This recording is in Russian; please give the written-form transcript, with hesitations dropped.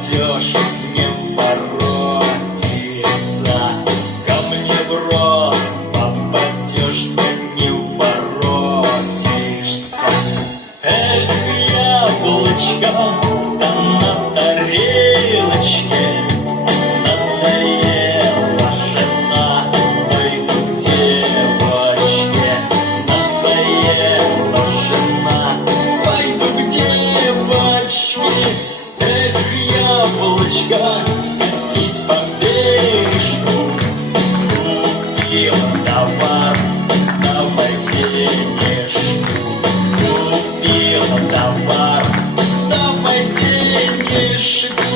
попадешь, не воротишься. Ко мне в рот попадешь, да не воротишься. Эх, яблочко, да на тарелочке надоела жена той девочке. Надоела жена, пойду к девочке. Эх, яблочко, катись по бережку. Купил товар, давай денежку. Купил товар, давай денежку.